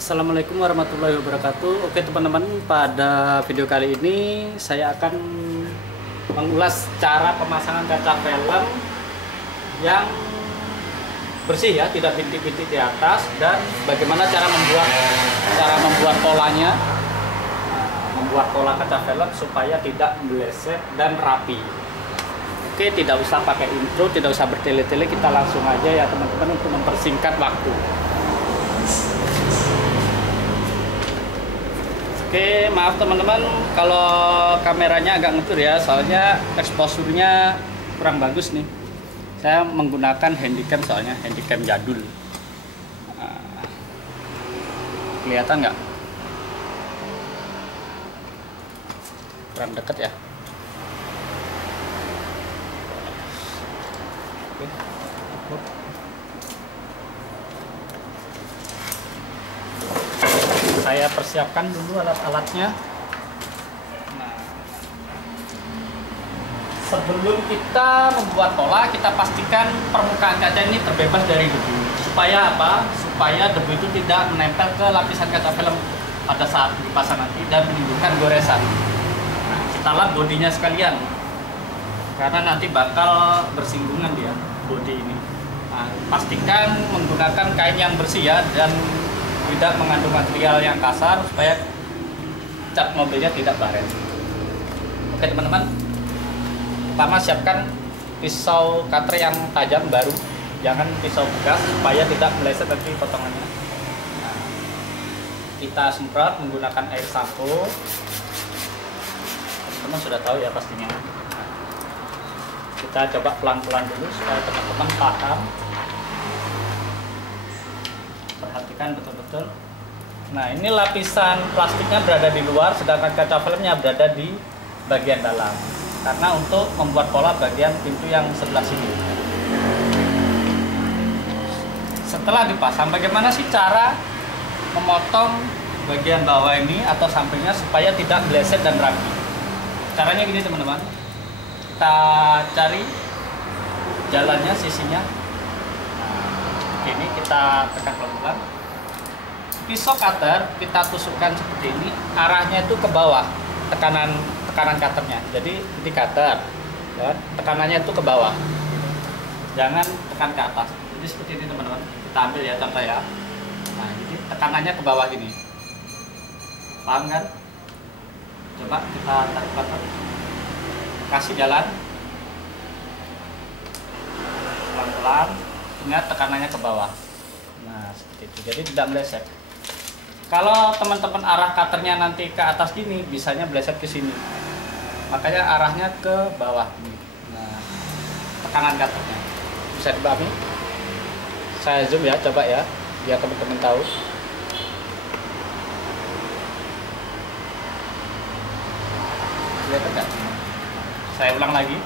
Assalamualaikum warahmatullahi wabarakatuh. Oke teman-teman, pada video kali ini saya akan mengulas cara pemasangan kaca film yang bersih ya, tidak bintik-bintik di atas, dan bagaimana cara membuat polanya, membuat pola kaca film supaya tidak meleset dan rapi. Oke, tidak usah pakai intro, tidak usah bertele-tele, kita langsung aja ya teman-teman untuk mempersingkat waktu. Oke, maaf teman-teman kalau kameranya agak ngetur ya, soalnya exposure-nya kurang bagus nih. Saya menggunakan handycam, soalnya handycam jadul. Kelihatan nggak? Kurang deket ya. Oke. Saya persiapkan dulu alat-alatnya. Nah, sebelum kita membuat pola, kita pastikan permukaan kaca ini terbebas dari debu. Supaya apa? Supaya debu itu tidak menempel ke lapisan kaca film pada saat dipasang nanti dan menimbulkan goresan. Nah, kita lap bodinya sekalian, karena nanti bakal bersinggungan dia bodi ini. Nah, pastikan menggunakan kain yang bersih ya, dan tidak mengandung material yang kasar supaya cat mobilnya tidak baret. Oke teman-teman, pertama siapkan pisau cutter yang tajam baru, jangan pisau bekas supaya tidak meleset nanti potongannya. Nah, kita semprot menggunakan air sampo, teman-teman sudah tahu ya pastinya. Nah, kita coba pelan-pelan dulu supaya teman-teman paham. Perhatikan betul-betul. Nah, ini lapisan plastiknya berada di luar, sedangkan kaca filmnya berada di bagian dalam. Karena untuk membuat pola bagian pintu yang sebelah sini. Setelah dipasang, bagaimana sih cara memotong bagian bawah ini atau sampingnya supaya tidak meleset dan rapi? Caranya gini teman-teman. Kita cari jalannya, sisinya. Ini kita tekan pelan-pelan. Pisau cutter kita tusukkan seperti ini, arahnya itu ke bawah, tekanan cutternya. Jadi ini cutter, ya, tekanannya itu ke bawah, jangan tekan ke atas. Jadi seperti ini teman-teman. Kita ambil ya contoh ya. Nah, jadi tekanannya ke bawah gini. Paham kan? Coba kita tarik pelan-pelan. Kasih jalan pelan-pelan. Ingat tekanannya ke bawah. Nah, seperti itu. Jadi tidak meleset. Kalau teman-teman arah cutternya nanti ke atas gini, bisanya meleset ke sini. Makanya arahnya ke bawah. Nah, tekanan cutternya. Bisa dipahami? Saya zoom ya, coba ya, biar teman-teman tahu. Lihat enggak? Saya ulang lagi.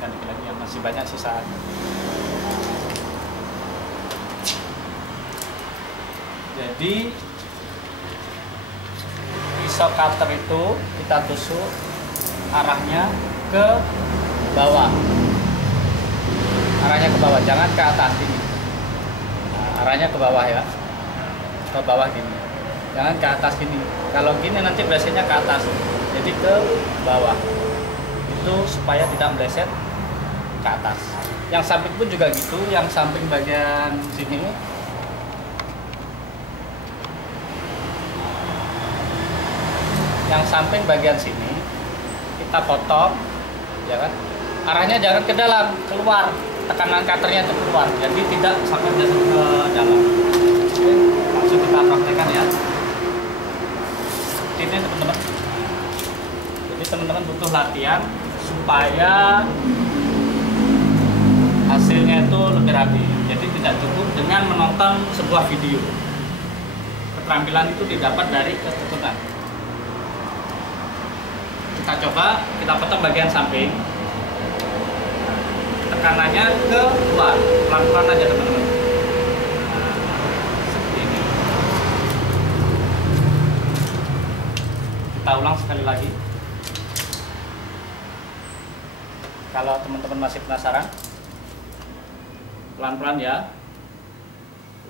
Lagi yang masih banyak sisaan. Jadi pisau cutter itu kita tusuk arahnya ke bawah. Arahnya ke bawah, jangan ke atas ini. Nah, arahnya ke bawah ya. Ke bawah gini. Jangan ke atas gini. Kalau gini nanti biasanya ke atas. Jadi ke bawah. Itu supaya tidak meleset ke atas. Yang samping pun juga gitu, yang samping bagian sini. Yang samping bagian sini kita potong, ya kan? Arahnya jangan ke dalam, keluar. Tekanan cutternya itu keluar, jadi tidak sampai ke dalam. Oke, langsung kita praktekkan ya. Ini teman-teman. Jadi teman-teman butuh latihan supaya hasilnya itu lebih rapi. Jadi tidak cukup dengan menonton sebuah video. Keterampilan itu didapat dari ketekunan. Kita coba, kita potong bagian samping. Tekanannya ke luar, pelan-pelan aja teman-teman. Nah, seperti ini. Kita ulang sekali lagi. Kalau teman-teman masih penasaran, pelan-pelan ya.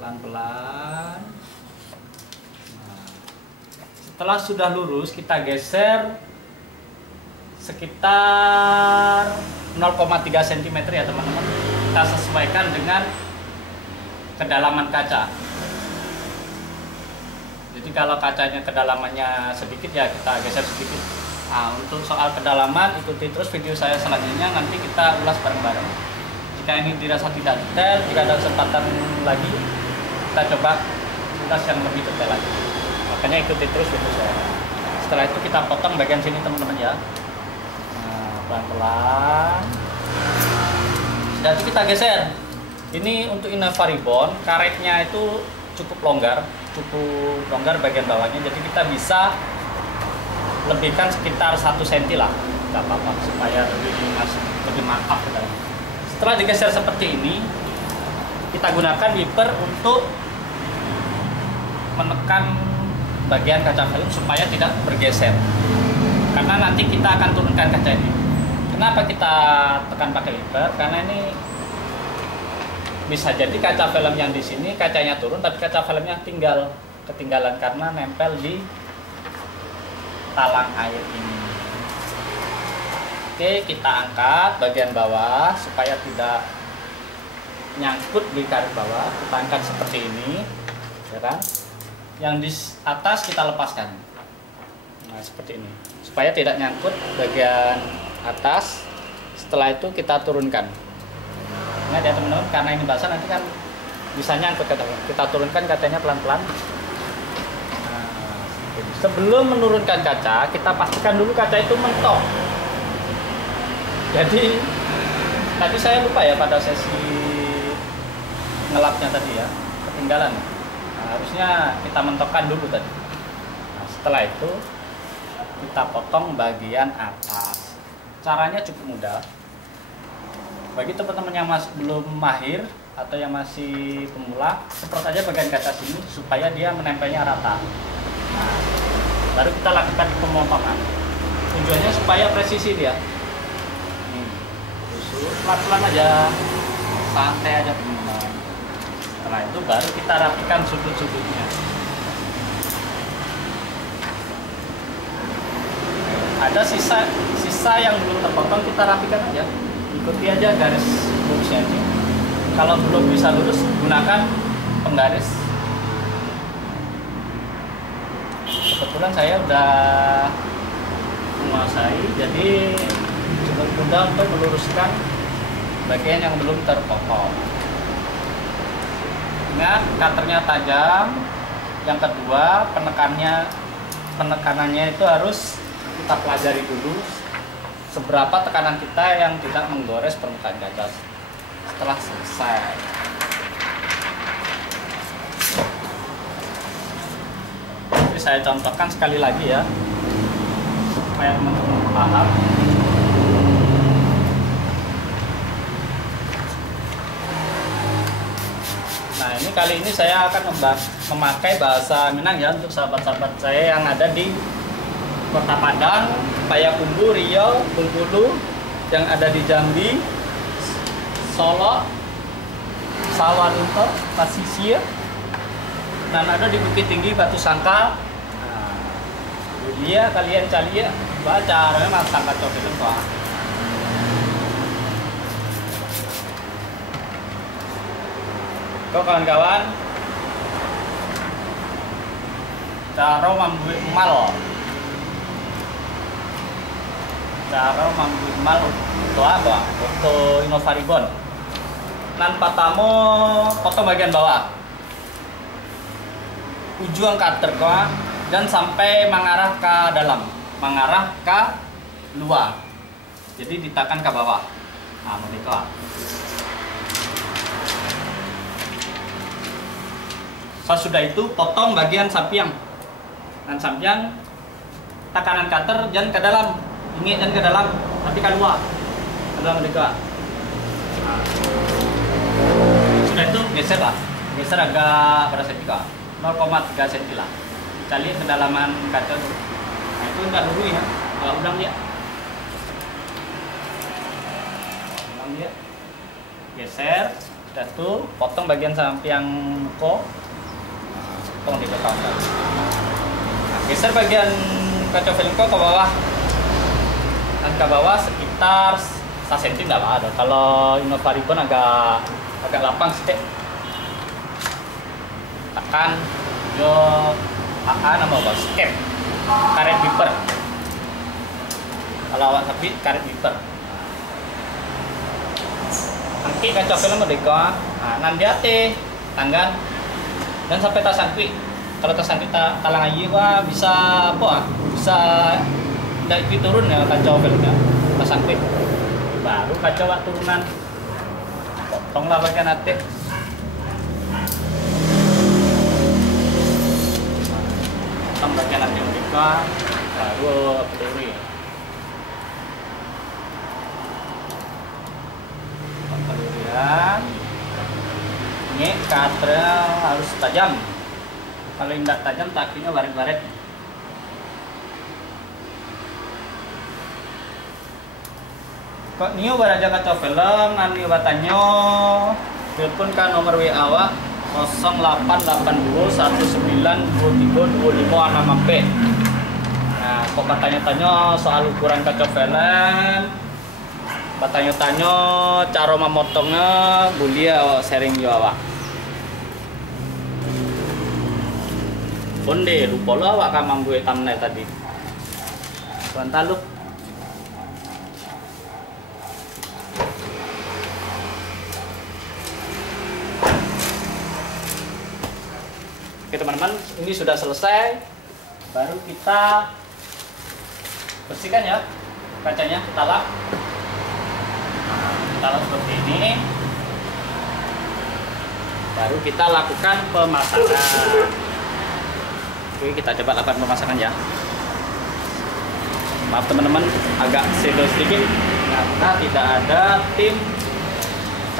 pelan-pelan. Nah, setelah sudah lurus kita geser sekitar 0,3 cm ya teman-teman. Kita sesuaikan dengan kedalaman kaca. Jadi kalau kacanya kedalamannya sedikit ya kita geser sedikit. Nah, untuk soal kedalaman ikuti terus video saya selanjutnya, nanti kita ulas bareng-bareng. Jika ini dirasa tidak detail, jika ada kesempatan lagi kita coba ulas yang lebih detail lagi. Makanya ikuti terus video saya. Setelah itu kita potong bagian sini teman-teman ya. Nah, pelan-pelan. Sudah itu kita geser. Ini untuk Innova Ribbon, karetnya itu cukup longgar bagian bawahnya, jadi kita bisa lebihkan sekitar 1 cm lah, nggak apa-apa, supaya lebih mantap ke dalam. Setelah digeser seperti ini, kita gunakan wiper untuk menekan bagian kaca film supaya tidak bergeser, karena nanti kita akan turunkan kaca ini. Kenapa kita tekan pakai wiper? Karena ini bisa jadi kaca film yang di sini kacanya turun, tapi kaca filmnya ketinggalan karena nempel di talang air ini. Oke, kita angkat bagian bawah supaya tidak nyangkut di karet bawah. Kita angkat seperti ini, ya kan? Yang di atas kita lepaskan. Nah, seperti ini, supaya tidak nyangkut bagian atas. Setelah itu kita turunkan. Ingat ya teman-teman, karena ini basah nanti kan bisa nyangkut katanya. Kita turunkan kacanya pelan-pelan. Nah, sebelum menurunkan kaca, kita pastikan dulu kaca itu mentok. Jadi tadi saya lupa ya pada sesi ngelapnya tadi ya, ketinggalan. Nah, harusnya kita mentokkan dulu tadi. Nah, setelah itu kita potong bagian atas. Caranya cukup mudah. Bagi teman-teman yang masih belum mahir atau yang masih pemula, semprot aja bagian kaca sini supaya dia menempelnya rata. Nah, baru kita lakukan pemotongan. Tujuannya supaya presisi dia. Pelan-pelan aja, santai aja teman-teman. Setelah itu baru kita rapikan sudut-sudutnya. Ada sisa yang belum terpotong, kita rapikan aja. Ikuti aja garis lurusnya ini. Kalau belum bisa lurus, gunakan penggaris. Kebetulan saya udah menguasai, jadi cukup mudah untuk meluruskan bagian yang belum terpotong. Ingat, cutternya tajam. Yang kedua, penekanannya itu harus kita pelajari dulu seberapa tekanan kita yang tidak menggores permukaan kaca setelah selesai. Jadi saya contohkan sekali lagi ya, supaya teman-teman paham. Nah, ini kali ini saya akan memakai bahasa Minang ya untuk sahabat-sahabat saya yang ada di Kota Padang, Payakumbuh, Riau, Bengkulu, yang ada di Jambi, Solo, Sawalunto, Pasisir, dan ada di Bukit Tinggi, Batu Sangkal. Nah, dia kalian cari ya, baca memang sangat cocok itu. Kok kawan-kawan, cara membuat mal. Cara membuat mal untuk apa? Untuk Innova Ribbon. Nan patamo potong bagian bawah. Ujung cutter dan sampai mengarah ke dalam, mengarah ke luar. Jadi ditekan ke bawah. Nah, begitu. Sesudah itu potong bagian samping. Dan samping tekanan cutter jangan ke dalam. Ini jangan ke dalam, tapi keluar. Keluar mereka. Nah. Sudah itu geser lah. Geser agak berapa cm? 0,3 cm lah. Kita lihat kedalaman kaca itu. Nah, itu enggak dulu ya. Kalau ulang dia. Ulang dia. Geser Dan tuh potong bagian samping muko, potong di belakang. Nah, geser bagian kaca film ke bawah, dan ke bawah sekitar 1 cm lah ada. Kalau Innova Ribbon agak lapang sedikit. Tekan yo nama apa? Skep, karet wiper. Kalau awak sapi karet wiper. Angki kaca film mereka, nanti ate tanggan dan sampai tas angki. Kalau tas angki talang aja wah bisa apa? Bisa tidak ikut turun ya kaca filmnya tas angki. Baru kaca wak turunan. Potonglah bagian ate. Potong bagian ate mereka, baru peluri. Ini cutter harus tajam. Kalau tidak tajam takinya baret-baret. Kok niu baraja kaca film nanti batanyo telepon ke nomor WA awak 0882192325 p. Nah, kok tanya-tanya soal ukuran kaca film, tanya-tanya cara memotongnya, bulia sharing yo awak. Bonde lupa lo awak kamam gue thumbnail tadi. Sebentar lu. Oke teman-teman, ini sudah selesai. Baru kita bersihkan ya kacanya, kita lap. Kalau seperti ini, baru kita lakukan pemasangan. Oke, kita coba lakukan pemasangan ya. Maaf teman-teman, agak sedikit karena tidak ada tim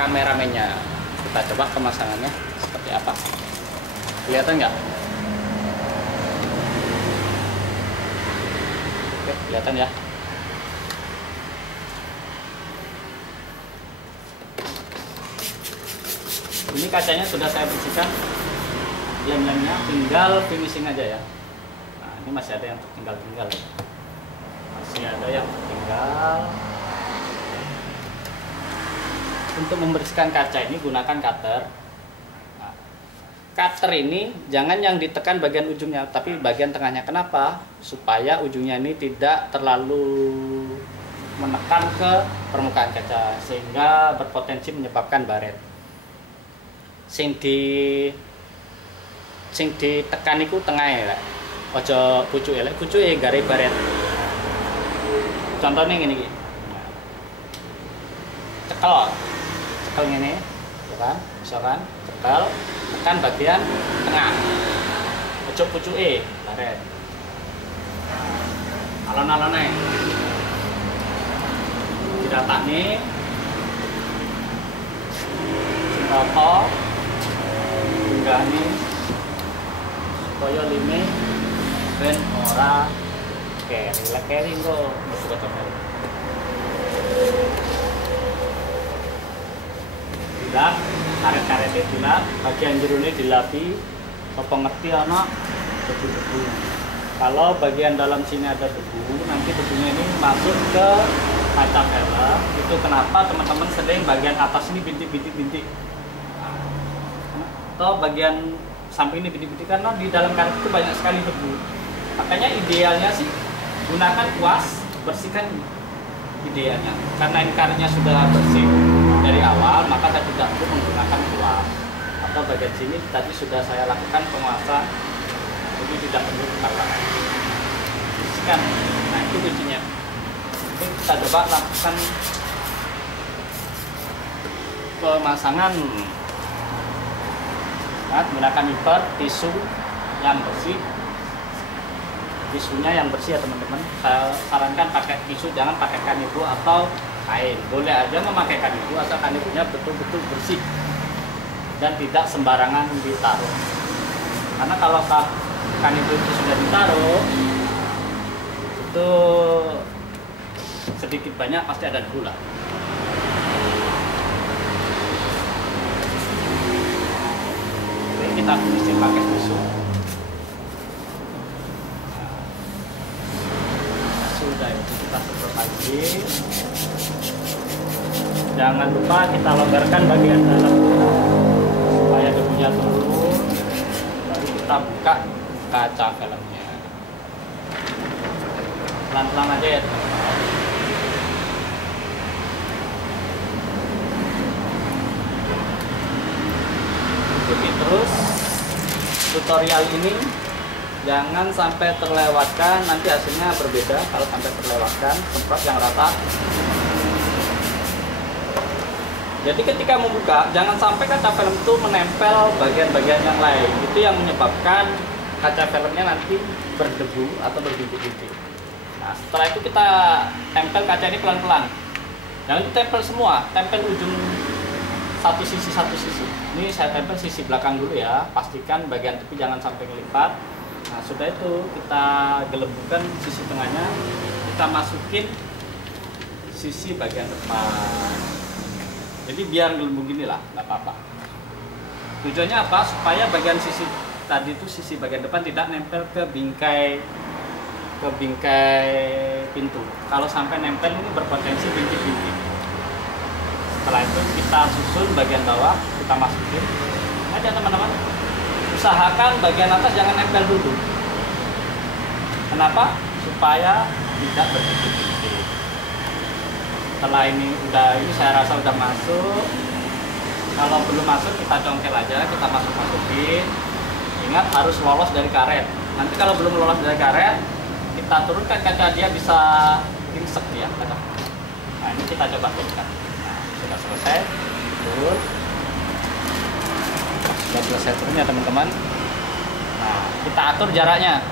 kameramennya. Kita coba pemasangannya seperti apa. Kelihatan nggak? Oke, kelihatan ya. Ini kacanya sudah saya bersihkan, lem-lemnya tinggal finishing aja ya. Nah, ini masih ada yang tinggal, masih ada yang tinggal. Untuk membersihkan kaca ini gunakan cutter. Nah, cutter ini jangan yang ditekan bagian ujungnya, tapi bagian tengahnya. Kenapa? Supaya ujungnya ini tidak terlalu menekan ke permukaan kaca sehingga berpotensi menyebabkan baret. Sing ditekan iku tengah ya, ojo pucuk ya, pucuk ya garis baret. Contohnya gini, cekel ini, kan, misalkan cekel, tekan bagian tengah, ojo pucuk baret. Alon-alon nih, tidak tak nih, rokok. Ini supaya lime ben ora kering kok musuh coba. Dilap, karet-karetnya dilap, bagian jerone dilapi, apa ngerti ana debu-debu. Kalau bagian dalam sini ada debu, nanti debunya ini masuk ke kaca film. Itu kenapa teman-teman sering bagian atas ini bintik-bintik. Atau bagian samping ini bintik-bintik karena di dalam karet itu banyak sekali debu. Makanya idealnya sih gunakan kuas, bersihkan idealnya. Karena ini karetnya sudah bersih dari awal, maka saya tidak perlu menggunakan kuas. Atau bagian sini tadi sudah saya lakukan penguasa, jadi tidak perlu kepala. Bersihkan. Nah itu kuncinya. Ini kita coba lakukan pemasangan. Nah, gunakan wiper, tisu yang bersih, tisunya yang bersih ya teman-teman. Saya sarankan pakai tisu, jangan pakai kanibu atau kain. Boleh aja memakai kanibu asal kanibunya betul-betul bersih dan tidak sembarangan ditaruh. Karena kalau kanibu itu sudah ditaruh, itu sedikit banyak pasti ada debu lah. kita finishing pakai tusuk. Sudah itu kita semprot lagi. Jangan lupa kita longgarkan bagian dalam supaya debunya turun. Lalu kita buka kaca filmnya. Pelan-pelan aja ya teman-teman. Ikuti terus tutorial ini, jangan sampai terlewatkan, nanti hasilnya berbeda kalau sampai terlewatkan. Semprot yang rata. Jadi ketika membuka, jangan sampai kaca film itu menempel bagian-bagian yang lain. Itu yang menyebabkan kaca filmnya nanti berdebu atau berbintik-bintik. Nah, setelah itu kita tempel kaca ini pelan-pelan. Jangan ditempel semua, tempel ujung satu sisi. Ini saya tempel sisi belakang dulu ya. Pastikan bagian tepi jangan sampai ngelipat. Nah, sudah itu kita gelembungkan sisi tengahnya, kita masukin sisi bagian depan. Jadi biar gelembung gini lah, nggak apa-apa. Tujuannya apa? Supaya bagian sisi tadi itu sisi bagian depan tidak nempel ke bingkai pintu. Kalau sampai nempel ini berpotensi bintik-bintik. Setelah itu kita susun bagian bawah, kita masukin. Aja teman-teman. Usahakan bagian atas jangan nempel dulu. Kenapa? Supaya tidak berbintik-bintik. Setelah ini saya rasa udah masuk. Kalau belum masuk kita congkel aja, kita masukin. Ingat harus lolos dari karet. Nanti kalau belum lolos dari karet, kita turunkan kaca, dia bisa ringsek ya kaca. Nah, ini kita coba turunkan. Nah, sudah selesai turun. Sudah selesai turunnya teman-teman. Nah, kita atur jaraknya.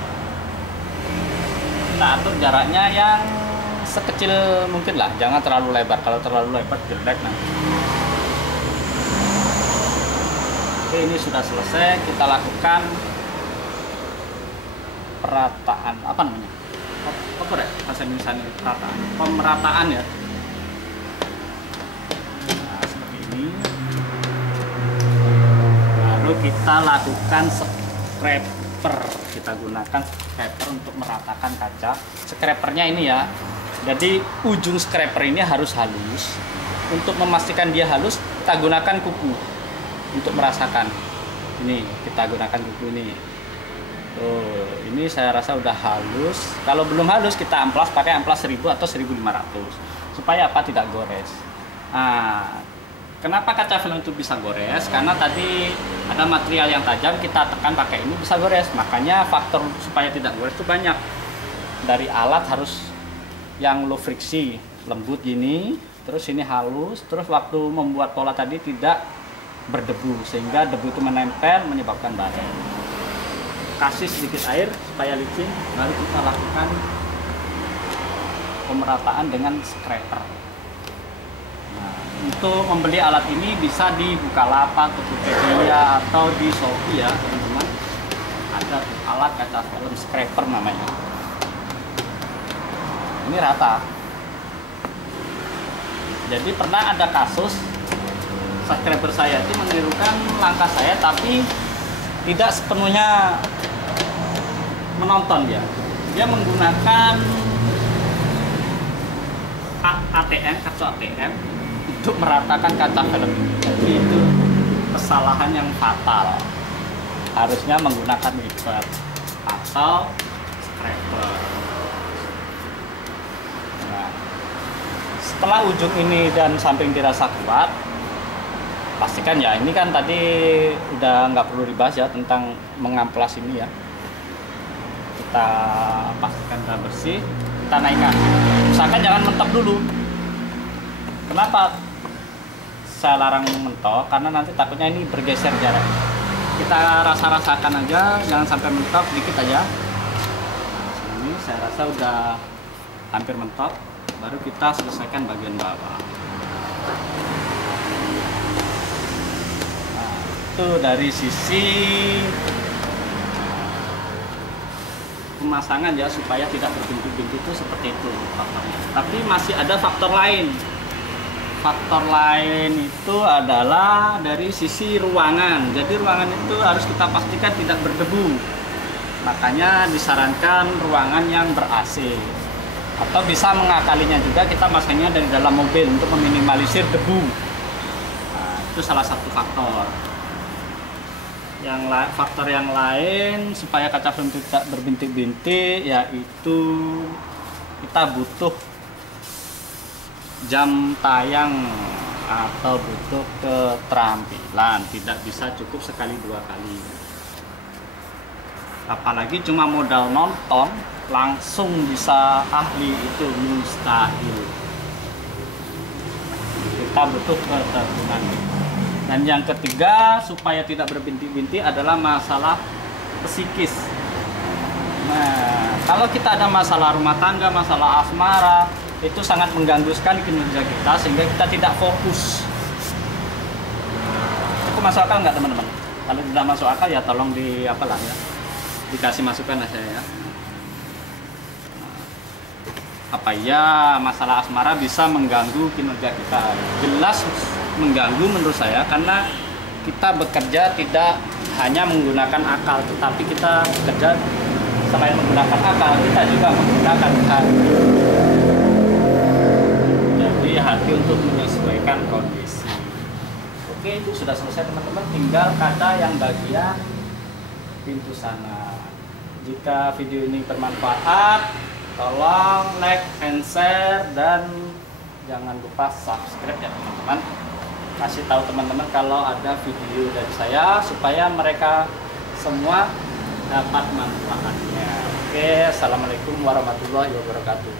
Kita atur jaraknya yang sekecil mungkin lah, jangan terlalu lebar. Kalau terlalu lebar jelek nanti. Oke, ini sudah selesai. Kita lakukan perataan, apa namanya? Apa ya? Bahasa Indonesia ini pemerataan ya. Nah, seperti ini. Lalu kita lakukan scraper. Kita gunakan scraper untuk meratakan kaca. Scrapernya ini ya. Jadi ujung scraper ini harus halus. Untuk memastikan dia halus, kita gunakan kuku untuk merasakan. Ini kita gunakan kuku ini. Tuh, ini saya rasa udah halus. Kalau belum halus, kita amplas pakai amplas 1000 atau 1500 supaya apa? Tidak gores. Nah, kenapa kaca film itu bisa gores? Karena tadi ada material yang tajam, kita tekan pakai ini bisa gores. Makanya faktor supaya tidak gores itu banyak. Dari alat harus yang low friksi, lembut gini, terus ini halus, terus waktu membuat pola tadi tidak berdebu, sehingga debu itu menempel menyebabkan baret. Kasih sedikit air supaya licin, baru kita lakukan pemerataan dengan scraper. Nah, untuk membeli alat ini bisa di Bukalapak, Tokopedia, atau di Shopee ya teman-teman. Ada alat kaca film scraper namanya. Ini rata. Jadi pernah ada kasus subscriber saya itu menirukan langkah saya, tapi tidak sepenuhnya menonton dia. Dia menggunakan ATM, kartu ATM untuk meratakan kaca film. Jadi itu kesalahan yang fatal. Harusnya menggunakan wiper atau scraper. Setelah ujung ini dan samping dirasa kuat, pastikan ya, ini kan tadi udah nggak perlu dibahas ya tentang mengamplas ini ya. Kita pastikan udah bersih, kita naikkan. Usahakan jangan mentok dulu. Kenapa saya larang mentok? Karena nanti takutnya ini bergeser jarak. Kita rasa-rasakan aja, jangan sampai mentok, dikit aja. Nah, ini saya rasa udah hampir mentok. Baru kita selesaikan bagian bawah. Nah, itu dari sisi pemasangan ya, supaya tidak berbintik-bintik itu seperti itu faktornya. Tapi masih ada faktor lain. faktor lain itu adalah dari sisi ruangan. Jadi ruangan itu harus kita pastikan tidak berdebu. Makanya disarankan ruangan yang ber-AC. Atau bisa mengakalinya juga kita masangnya dari dalam mobil untuk meminimalisir debu. Nah, itu salah satu faktor. Faktor yang lain supaya kaca film tidak berbintik-bintik yaitu kita butuh jam tayang atau butuh keterampilan, tidak bisa cukup sekali dua kali. Apalagi cuma modal nonton langsung bisa ahli itu mustahil. Kita butuh keterampilan. Dan yang ketiga supaya tidak berbintik-bintik adalah masalah psikis. Nah, kalau kita ada masalah rumah tangga, masalah asmara, itu sangat mengganggu sekali kinerja kita sehingga kita tidak fokus. Itu masuk akal nggak teman-teman? Kalau tidak masuk akal ya tolong dikasih masukan lah saya ya. Apa ya masalah asmara bisa mengganggu kinerja kita? Jelas mengganggu menurut saya karena kita bekerja tidak hanya menggunakan akal, tetapi kita bekerja selain menggunakan akal kita juga menggunakan hati. Jadi hati untuk menyesuaikan kondisi. Oke, itu sudah selesai teman-teman, tinggal kaca yang bagian pintu sana. Jika video ini bermanfaat, tolong like and share dan jangan lupa subscribe ya teman-teman. Kasih tahu teman-teman kalau ada video dari saya supaya mereka semua dapat manfaatnya. Oke, assalamualaikum warahmatullahi wabarakatuh.